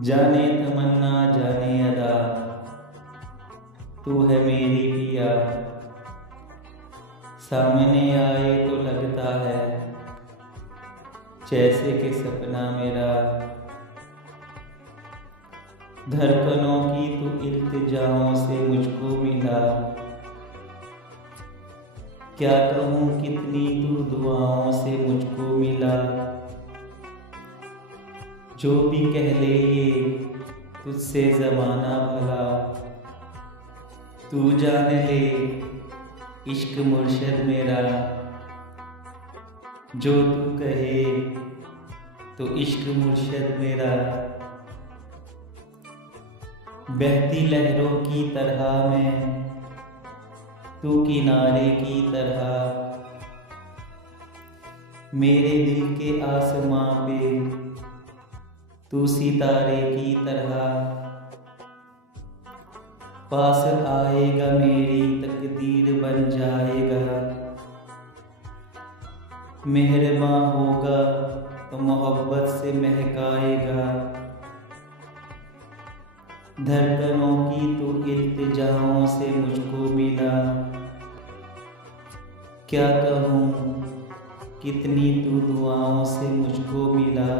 जाने तमन्ना जाने अदा, तू है मेरी पिया। सामने आए तो लगता है जैसे कि सपना मेरा। धड़कनों की तू इल्तिजाओं से मुझको मिला। क्या कहूँ कितनी तू दुआओं से मुझको मिला। जो भी कह ले ये तुझसे ज़माना भला। तू जान ले इश्क मुर्शिद मेरा। जो तू कहे तो इश्क मुर्शिद मेरा। बहती लहरों की तरह मैं, तू किनारे की तरह। मेरे दिल के आसमां पे तू सितारे की तरह। पास आएगा मेरी तकदीर बन जाएगा। मेहरबां होगा तो मोहब्बत से महकाएगा। धड़कनों की तू इल्तिजाओं से मुझको मिला। क्या कहूँ कितनी तू दुआओं से मुझको मिला।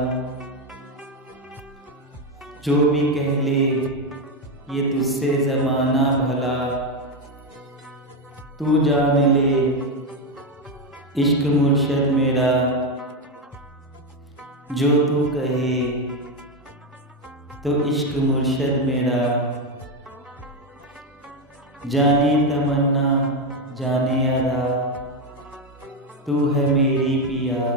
जो भी कह ले ये तुझसे ज़माना भला। तू जान ले इश्क मुर्शिद मेरा। जो तू कहे तो इश्क मुर्शिद मेरा। जाने तमन्ना जाने अदा, तू है मेरी पिया।